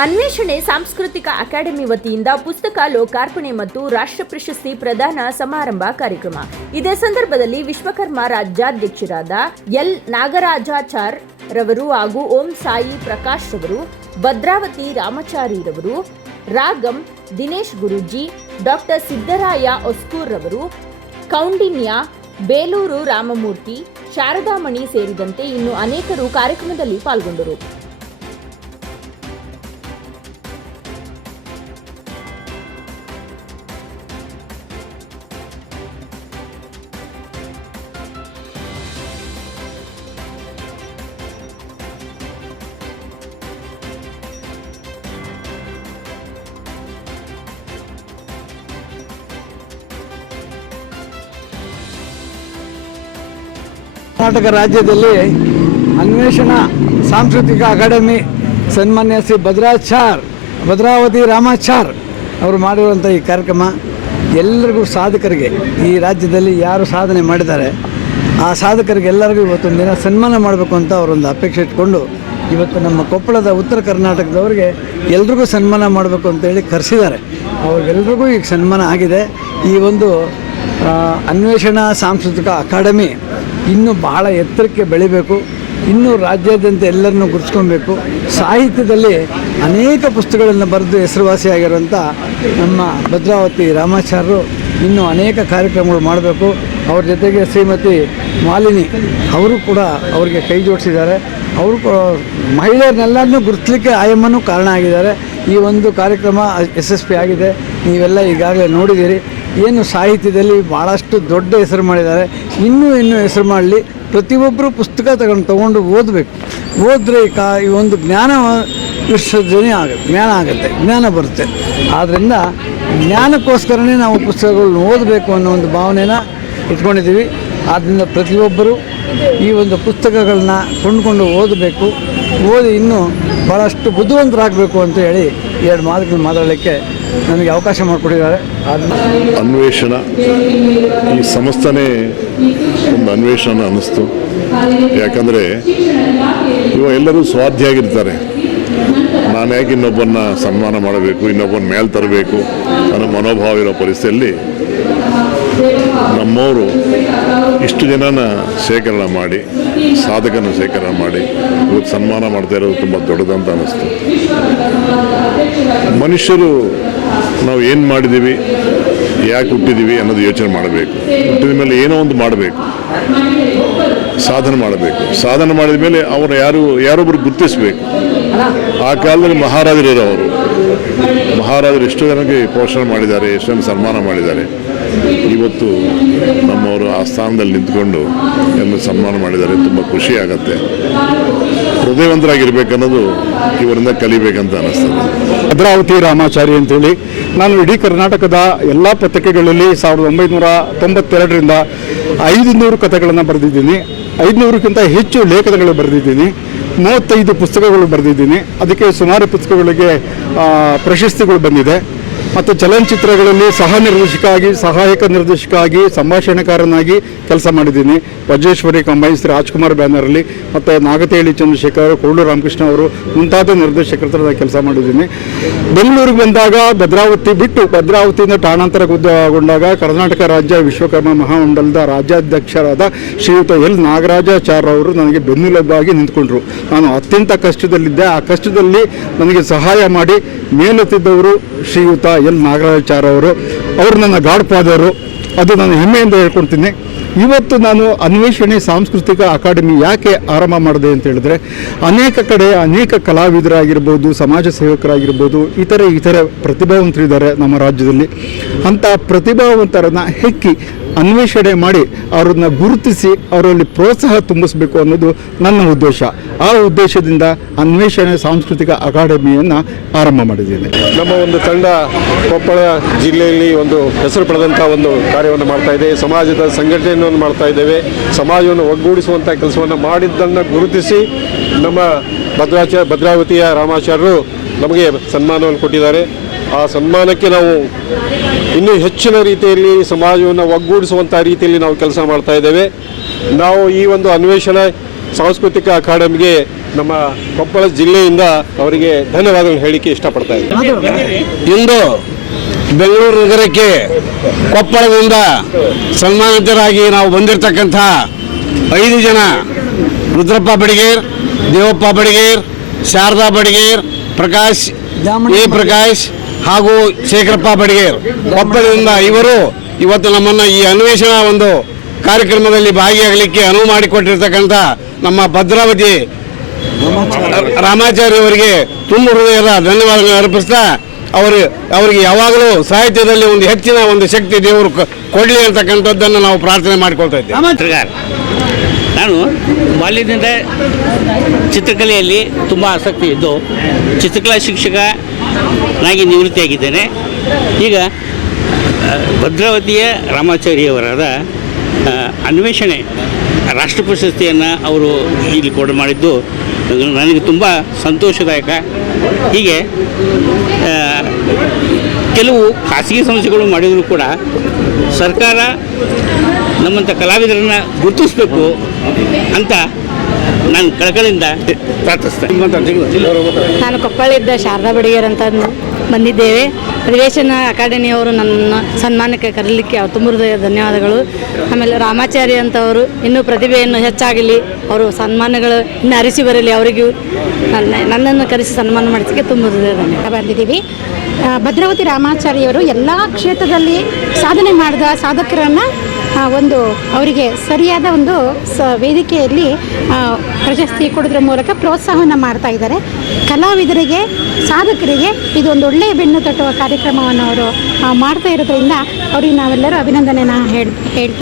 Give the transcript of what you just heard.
ಅನ್ವೇಷಣೆ ಸಾಂಸ್ಕೃತಿಕ ಅಕಾಡೆಮಿ ವತಿಯಿಂದ ಪುಸ್ತಕ ಲೋಕಾರ್ಪಣೆ ಮತ್ತು ರಾಷ್ಟ್ರ ಪ್ರಶಸ್ತಿ ಪ್ರದಾನ ಸಮಾರಂಭ ಕಾರ್ಯಕ್ರಮ. ಇದೇ ಸಂದರ್ಭದಲ್ಲಿ ವಿಶ್ವಕರ್ಮ ರಾಜ್ಯಾಧ್ಯಕ್ಷರಾದ ಎಲ್. ನಾಗರಾಜಾಚಾರ್ ರವರು ಹಾಗೂ ಓಂ ಸಾಯಿ ಪ್ರಕಾಶ್ ರವರು, ಭದ್ರಾವತಿ ರಾಮಚಾರಿ ರವರು, ರಾಗಂ ದಿನೇಶ್ ಗುರೂಜಿ, ಡಾಕ್ಟರ್ ಸಿದ್ದರಾಯ ಒಸ್ಕೂರ್ ರವರು, ಕೌಂಡಿನ್ಯ ಬೇಲೂರು ರಾಮಮೂರ್ತಿ, ಶಾರದಾಮಣಿ ಸೇರಿದಂತೆ ಇನ್ನು ಅನೇಕರು ಕಾರ್ಯಕ್ರಮದಲ್ಲಿ ಪಾಲ್ಗೊಂಡರು. ಕರ್ನಾಟಕ ರಾಜ್ಯದಲ್ಲಿ ಅನ್ವೇಷಣಾ ಸಾಂಸ್ಕೃತಿಕ ಅಕಾಡೆಮಿ ಸನ್ಮಾನ್ಯ ಶ್ರೀ ಭದ್ರಾಚಾರ್, ಭದ್ರಾವತಿ ರಾಮಾಚಾರ್ ಅವರು ಮಾಡಿರುವಂಥ ಈ ಕಾರ್ಯಕ್ರಮ ಎಲ್ಲರಿಗೂ ಸಾಧಕರಿಗೆ, ಈ ರಾಜ್ಯದಲ್ಲಿ ಯಾರು ಸಾಧನೆ ಮಾಡಿದ್ದಾರೆ, ಆ ಸಾಧಕರಿಗೆ ಎಲ್ಲರಿಗೂ ಇವತ್ತೊಂದು ದಿನ ಸನ್ಮಾನ ಮಾಡಬೇಕು ಅಂತ ಅವರೊಂದು ಅಪೇಕ್ಷೆ ಇಟ್ಕೊಂಡು ಇವತ್ತು ನಮ್ಮ ಕೊಪ್ಪಳದ ಉತ್ತರ ಕರ್ನಾಟಕದವರಿಗೆ ಎಲ್ರಿಗೂ ಸನ್ಮಾನ ಮಾಡಬೇಕು ಅಂತೇಳಿ ಕರೆಸಿದ್ದಾರೆ. ಅವ್ರಿಗೆಲ್ರಿಗೂ ಈಗ ಸನ್ಮಾನ ಆಗಿದೆ. ಈ ಒಂದು ಅನ್ವೇಷಣಾ ಸಾಂಸ್ಕೃತಿಕ ಅಕಾಡೆಮಿ ಇನ್ನೂ ಬಹಳ ಎತ್ತರಕ್ಕೆ ಬೆಳಿಬೇಕು. ಇನ್ನೂ ರಾಜ್ಯಾದ್ಯಂತ ಎಲ್ಲರನ್ನೂ ಗುರುತಿಸ್ಕೊಬೇಕು. ಸಾಹಿತ್ಯದಲ್ಲಿ ಅನೇಕ ಪುಸ್ತಕಗಳನ್ನು ಬರೆದು ಹೆಸರುವಾಸಿಯಾಗಿರುವಂಥ ನಮ್ಮ ಭದ್ರಾವತಿ ರಾಮಾಚಾರ್ಯರು ಇನ್ನೂ ಅನೇಕ ಕಾರ್ಯಕ್ರಮಗಳು ಮಾಡಬೇಕು. ಅವ್ರ ಜೊತೆಗೆ ಶ್ರೀಮತಿ ಮಾಲಿನಿ ಅವರು ಕೂಡ ಅವರಿಗೆ ಕೈ ಜೋಡಿಸಿದ್ದಾರೆ. ಅವರು ಮಹಿಳೆಯರನ್ನೆಲ್ಲರನ್ನೂ ಗುರುತಿಸಲಿಕ್ಕೆ ಆಯಮ್ಮನೂ ಕಾರಣ ಆಗಿದ್ದಾರೆ. ಈ ಒಂದು ಕಾರ್ಯಕ್ರಮ ಯಶಸ್ವಿ ಆಗಿದೆ ನೀವೆಲ್ಲ ಈಗಾಗಲೇ ನೋಡಿದ್ದೀರಿ. ಏನು ಸಾಹಿತ್ಯದಲ್ಲಿ ಭಾಳಷ್ಟು ದೊಡ್ಡ ಹೆಸರು ಮಾಡಿದ್ದಾರೆ. ಇನ್ನೂ ಇನ್ನೂ ಹೆಸರು ಮಾಡಲಿ. ಪ್ರತಿಯೊಬ್ಬರು ಪುಸ್ತಕ ತಗೊಂಡು ತೊಗೊಂಡು ಓದಬೇಕು. ಓದ್ರೆ ಕಾ ಈ ಒಂದು ಜ್ಞಾನ ವಿಸರ್ಜನೆ ಆಗುತ್ತೆ ಜ್ಞಾನ ಆಗುತ್ತೆ. ಜ್ಞಾನ ಬರುತ್ತೆ. ಆದ್ದರಿಂದ ಜ್ಞಾನಕ್ಕೋಸ್ಕರನೇ ನಾವು ಪುಸ್ತಕಗಳನ್ನ ಓದಬೇಕು ಅನ್ನೋ ಒಂದು ಭಾವನೆನ ಇಟ್ಕೊಂಡಿದ್ದೀವಿ. ಆದ್ದರಿಂದ ಪ್ರತಿಯೊಬ್ಬರು ಈ ಒಂದು ಪುಸ್ತಕಗಳನ್ನ ಕೊಂಡುಕೊಂಡು ಓದಬೇಕು. ಓದಿ ಇನ್ನೂ ಭಾಳಷ್ಟು ಬುದ್ಧಿವಂತರಾಗಬೇಕು ಅಂತ ಹೇಳಿ ಎರಡು ಮಾತುಗಳು ಮಾತಾಡಲಿಕ್ಕೆ ನನಗೆ ಅವಕಾಶ ಮಾಡಿಕೊಟ್ಟಿದ್ದಾರೆ. ಅನ್ವೇಷಣ ಈ ಸಂಸ್ಥೆನೇ ಒಂದು ಅನ್ವೇಷಣ ಅನ್ನಿಸ್ತು. ಯಾಕಂದರೆ ಇವಾಗ ಎಲ್ಲರೂ ಸ್ವಾಧ್ಯಾಗಿರ್ತಾರೆ ನಾನು ಯಾಕೆ ಇನ್ನೊಬ್ಬನ್ನ ಸನ್ಮಾನ ಮಾಡಬೇಕು, ಇನ್ನೊಬ್ಬನ ಮೇಲೆ ತರಬೇಕು ಅನ್ನೋ ಮನೋಭಾವ ಇರೋ ಪರಿಸ್ಥಿತಿಯಲ್ಲಿ ನಮ್ಮವರು ಇಷ್ಟು ಜನನ ಶೇಖರಣೆ ಮಾಡಿ, ಸಾಧಕನ ಶೇಖರಣೆ ಮಾಡಿ, ಇವತ್ತು ಸನ್ಮಾನ ಮಾಡ್ತಾ ಇರೋದು ತುಂಬ ದೊಡ್ಡದಂತ ಅನ್ನಿಸ್ತು. ಮನುಷ್ಯರು ನಾವು ಏನು ಮಾಡಿದ್ದೀವಿ ಯಾಕೆ ಹುಟ್ಟಿದ್ದೀವಿ ಅನ್ನೋದು ಯೋಚನೆ ಮಾಡಬೇಕು. ಹುಟ್ಟಿದ ಮೇಲೆ ಏನೋ ಒಂದು ಮಾಡಬೇಕು. ಸಾಧನೆ ಮಾಡಬೇಕು. ಸಾಧನೆ ಮಾಡಿದ ಮೇಲೆ ಅವರು ಯಾರು ಯಾರೊಬ್ಬರು ಗುರುತಿಸಬೇಕು. ಆ ಕಾಲದಲ್ಲಿ ಮಹಾರಾಜರು ಅವರು ಮಹಾರಾಜರು ಎಷ್ಟು ಜನಕ್ಕೆ ಪೋಷಣೆ ಮಾಡಿದ್ದಾರೆ, ಎಷ್ಟು ಜನ ಸನ್ಮಾನ ಮಾಡಿದ್ದಾರೆ. ಇವತ್ತು ನಮ್ಮವರು ಆ ಸ್ಥಾನದಲ್ಲಿ ನಿಂತ್ಕೊಂಡು ಎಲ್ಲ ಸನ್ಮಾನ ಮಾಡಿದ್ದಾರೆ, ತುಂಬ ಖುಷಿ ಆಗುತ್ತೆ. ಹೃದಯವಂತರಾಗಿರ್ಬೇಕನ್ನೋದು ಇವರಿಂದ ಕಲಿಬೇಕಂತ ಅನ್ನಿಸ್ತದೆ ಭದ್ರಾವತಿ ರಾಮಾಚಾರಿ ಅಂತೇಳಿ, ನಾನು ಇಡೀ ಕರ್ನಾಟಕದ ಎಲ್ಲ ಪತ್ರಿಕೆಗಳಲ್ಲಿ ಸಾವಿರದ ಒಂಬೈನೂರ ತೊಂಬತ್ತೆರಡರಿಂದ ಐದು ನೂರು ಕಥೆಗಳನ್ನು ಬರೆದಿದ್ದೀನಿ. ಐದುನೂರಕ್ಕಿಂತ ಹೆಚ್ಚು ಲೇಖನಗಳು ಬರೆದಿದ್ದೀನಿ. ಮೂವತ್ತೈದು ಪುಸ್ತಕಗಳು ಬರೆದಿದ್ದೀನಿ. ಅದಕ್ಕೆ ಸುಮಾರು ಪುಸ್ತಕಗಳಿಗೆ ಪ್ರಶಸ್ತಿಗಳು ಬಂದಿದೆ. ಮತ್ತು ಚಲನಚಿತ್ರಗಳಲ್ಲಿ ಸಹ ನಿರ್ದೇಶಕ ಆಗಿ ಸಹಾಯಕ ನಿರ್ದೇಶಕ ಆಗಿ ಸಂಭಾಷಣೆಕಾರನಾಗಿ ಕೆಲಸ ಮಾಡಿದ್ದೀನಿ. ವಜ್ರೇಶ್ವರಿ ಕಂಬೈನ್ಸ್, ರಾಜ್ಕುಮಾರ್ ಬ್ಯಾನರಲ್ಲಿ ಮತ್ತು ನಾಗತೇಳಿ ಚಂದ್ರಶೇಖರ್ ಕೋಳು ರಾಮಕೃಷ್ಣ ಅವರು ಮುಂತಾದ ನಿರ್ದೇಶಕರ ಕೆಲಸ ಮಾಡಿದ್ದೀನಿ. ಬೆಂಗಳೂರಿಗೆ ಬಂದಾಗ ಭದ್ರಾವತಿ ಬಿಟ್ಟು ಭದ್ರಾವತಿಯಿಂದ ಠಾಣಾಂತರಗೊಂಡಾಗ ಕರ್ನಾಟಕ ರಾಜ್ಯ ವಿಶ್ವಕರ್ಮ ಮಹಾಮಂಡಲದ ರಾಜ್ಯಾಧ್ಯಕ್ಷರಾದ ಶ್ರೀಯುತ ಎಲ್. ನಾಗರಾಜಾಚಾರ್ಯ ಅವರು ನನಗೆ ಬೆನ್ನೆಲುಬಾಗಿ ನಿಂತ್ಕೊಂಡ್ರು. ನಾನು ಅತ್ಯಂತ ಕಷ್ಟದಲ್ಲಿದ್ದೆ. ಆ ಕಷ್ಟದಲ್ಲಿ ನನಗೆ ಸಹಾಯ ಮಾಡಿ ಮೇಲೆತ್ತಿದ್ದವರು ಶ್ರೀಯುತ ಎಲ್ ನಾಗರಾಜಾಚಾರ್ಯ ಅವರು ಅವರು ನನ್ನ ಗಾಡ್ ಫಾದರು, ಅದು ನಾನು ಹೆಮ್ಮೆಯಿಂದ ಹೇಳ್ಕೊಳ್ತೀನಿ ಇವತ್ತು ನಾನು ಅನ್ವೇಷಣೆ ಸಾಂಸ್ಕೃತಿಕ ಅಕಾಡೆಮಿ ಯಾಕೆ ಆರಂಭ ಮಾಡಿದೆ ಅಂತ ಹೇಳಿದ್ರೆ, ಅನೇಕ ಕಡೆ ಅನೇಕ ಕಲಾವಿದರಾಗಿರ್ಬೋದು, ಸಮಾಜ ಸೇವಕರಾಗಿರ್ಬೋದು, ಇತರೆ ಇತರೆ ಪ್ರತಿಭಾವಂತರಿದ್ದಾರೆ ನಮ್ಮ ರಾಜ್ಯದಲ್ಲಿ. ಅಂಥ ಪ್ರತಿಭಾವಂತರನ್ನು ಹೆಕ್ಕಿ ಅನ್ವೇಷಣೆ ಮಾಡಿ ಅವರನ್ನು ಗುರುತಿಸಿ ಅವರಲ್ಲಿ ಪ್ರೋತ್ಸಾಹ ತುಂಬಿಸಬೇಕು ಅನ್ನೋದು ನನ್ನ ಉದ್ದೇಶ. ಆ ಉದ್ದೇಶದಿಂದ ಅನ್ವೇಷಣೆ ಸಾಂಸ್ಕೃತಿಕ ಅಕಾಡೆಮಿಯನ್ನು ಆರಂಭ ಮಾಡಿದ್ದೇನೆ. ನಮ್ಮ ಒಂದು ತಂಡ ಕೊಪ್ಪಳ ಜಿಲ್ಲೆಯಲ್ಲಿ ಒಂದು ಹೆಸರು ಪಡೆದಂಥ ಒಂದು ಕಾರ್ಯವನ್ನು ಮಾಡ್ತಾ ಇದೆ. ಸಮಾಜದ ಸಂಘಟನೆಯನ್ನು ಮಾಡ್ತಾ ಇದ್ದೇವೆ. ಸಮಾಜವನ್ನು ಒಗ್ಗೂಡಿಸುವಂಥ ಕೆಲಸವನ್ನು ಮಾಡಿದ್ದನ್ನು ಗುರುತಿಸಿ ನಮ್ಮ ಭದ್ರಾಚ, ಭದ್ರಾವತಿಯ ರಾಮಾಚಾರ್ಯರು ನಮಗೆ ಸನ್ಮಾನವನ್ನು ಕೊಟ್ಟಿದ್ದಾರೆ. ಆ ಸನ್ಮಾನಕ್ಕೆ ನಾವು ಇನ್ನೂ ಹೆಚ್ಚಿನ ರೀತಿಯಲ್ಲಿ ಸಮಾಜವನ್ನು ಒಗ್ಗೂಡಿಸುವಂಥ ರೀತಿಯಲ್ಲಿ ನಾವು ಕೆಲಸ ಮಾಡ್ತಾ ಇದ್ದೇವೆ. ನಾವು ಈ ಒಂದು ಅನ್ವೇಷಣೆ ಸಾಂಸ್ಕೃತಿಕ ಅಕಾಡೆಮಿಗೆ ನಮ್ಮ ಕೊಪ್ಪಳ ಜಿಲ್ಲೆಯಿಂದ ಅವರಿಗೆ ಧನ್ಯವಾದಗಳನ್ನು ಹೇಳಿಕೆ ಇಷ್ಟಪಡ್ತಾ ಇದ್ದೇವೆ ಇಂದು ಬೆಂಗಳೂರು ನಗರಕ್ಕೆ ಕೊಪ್ಪಳದಿಂದ ಸನ್ಮಾನಿತರಾಗಿ ನಾವು ಬಂದಿರತಕ್ಕಂಥ ಐದು ಜನ ರುದ್ರಪ್ಪ ಬಡಿಗೇರ್ ದೇವಪ್ಪ ಬಡಿಗೇರ್ ಶಾರದಾ ಬಡಿಗೇರ್ ಪ್ರಕಾಶ್ ಎ ಪ್ರಕಾಶ್ ಹಾಗೂ ಶೇಖರಪ್ಪ ಬಡಿಗೇರ್ ಕೊಪ್ಪಳದಿಂದ ಇವರು ಇವತ್ತು ನಮ್ಮನ್ನು ಈ ಅನ್ವೇಷಣಾ ಒಂದು ಕಾರ್ಯಕ್ರಮದಲ್ಲಿ ಭಾಗಿಯಾಗಲಿಕ್ಕೆ ಅನುವು ಮಾಡಿಕೊಟ್ಟಿರ್ತಕ್ಕಂಥ ನಮ್ಮ ಭದ್ರಾವತಿ ರಾಮಾಚಾರ್ಯ ಅವರಿಗೆ ತುಂಬ ಹೃದಯದ ಧನ್ಯವಾದಗಳನ್ನು ಅರ್ಪಿಸ್ತಾ ಅವರು ಅವರಿಗೆ ಯಾವಾಗಲೂ ಸಾಹಿತ್ಯದಲ್ಲಿ ಒಂದು ಹೆಚ್ಚಿನ ಒಂದು ಶಕ್ತಿ ದೇವರು ಕೊಡಲಿ ಅಂತಕ್ಕಂಥದ್ದನ್ನು ನಾವು ಪ್ರಾರ್ಥನೆ ಮಾಡಿಕೊಳ್ತಾ ಇದ್ದೇವೆ. ನಾನು ಬಾಲ್ಯದಿಂದ ಚಿತ್ರಕಲೆಯಲ್ಲಿ ತುಂಬ ಆಸಕ್ತಿ ಇದ್ದು ಚಿತ್ರಕಲಾ ಶಿಕ್ಷಕನಾಗಿ ನಿವೃತ್ತಿಯಾಗಿದ್ದೇನೆ. ಈಗ ಭದ್ರಾವತಿಯ ರಾಮಾಚಾರ್ಯವರಾದ ಅನ್ವೇಷಣೆ ರಾಷ್ಟ್ರ ಪ್ರಶಸ್ತಿಯನ್ನು ಅವರು ಇಲ್ಲಿ ಕೊಡ ಮಾಡಿದ್ದು, ನನಗೆ ತುಂಬ ಸಂತೋಷದಾಯಕ. ಹೀಗೆ ಕೆಲವು ಖಾಸಗಿ ಸಂಸ್ಥೆಗಳು ಮಾಡಿದರೂ ಕೂಡ ಸರ್ಕಾರ ನಮ್ಮಂಥ ಕಲಾವಿದರನ್ನು ಗುರುತಿಸಬೇಕು ಅಂತ ನಾನು ಕಳಕಳಿಂದ ಪ್ರಾರ್ಥಿಸ್ತೇನೆ ನಾನು ಕೊಪ್ಪಳಿದ್ದ ಶಾರದಾ ಬಡಿಗೇರ್ ಅಂತ ಬಂದಿದ್ದೇವೆ. ಅಧಿವೇಶನ ಅಕಾಡೆಮಿಯವರು ನನ್ನ ಸನ್ಮಾನಕ್ಕೆ ಕರೀಲಿಕ್ಕೆ ಅವ್ರು ತುಂಬ ಹೃದಯ ಧನ್ಯವಾದಗಳು. ಆಮೇಲೆ ರಾಮಾಚಾರ್ಯ ಅಂತವರು ಇನ್ನೂ ಪ್ರತಿಭೆಯನ್ನು ಹೆಚ್ಚಾಗಲಿ ಅವರು ಸನ್ಮಾನಗಳು ಇನ್ನು ಅರಿಸಿ ಬರಲಿ ಅವರಿಗೂ. ನನ್ನ ನನ್ನನ್ನು ಕರೆಸಿ ಸನ್ಮಾನ ಮಾಡಿಸಲಿಕ್ಕೆ ತುಂಬ ಹೃದಯ ಧನ್ಯವಾದ. ಬಂದಿದ್ದೀವಿ. ಭದ್ರಾವತಿ ರಾಮಾಚಾರ್ಯವರು ಎಲ್ಲ ಕ್ಷೇತ್ರದಲ್ಲಿ ಸಾಧನೆ ಮಾಡಿದ ಸಾಧಕರನ್ನು ಒಂದು ಅವರಿಗೆ ಸರಿಯಾದ ಒಂದು ಸ ವೇದಿಕೆಯಲ್ಲಿ ಪ್ರಶಸ್ತಿ ಕೊಡೋದ್ರ ಮೂಲಕ ಪ್ರೋತ್ಸಾಹವನ್ನು ಮಾಡ್ತಾ ಇದ್ದಾರೆ. ಕಲಾವಿದರಿಗೆ ಸಾಧಕರಿಗೆ ಇದೊಂದು ಒಳ್ಳೆಯ ಬೆನ್ನು ತಟ್ಟುವ ಕಾರ್ಯಕ್ರಮವನ್ನು ಅವರು ಆ, ಮಾಡ್ತಾ ಇರೋದ್ರಿಂದ ಅವ್ರಿಗೆ ನಾವೆಲ್ಲರೂ ಅಭಿನಂದನೆಯನ್ನು ಹೇಳಿ ಹೇಳ್ತೀವಿ.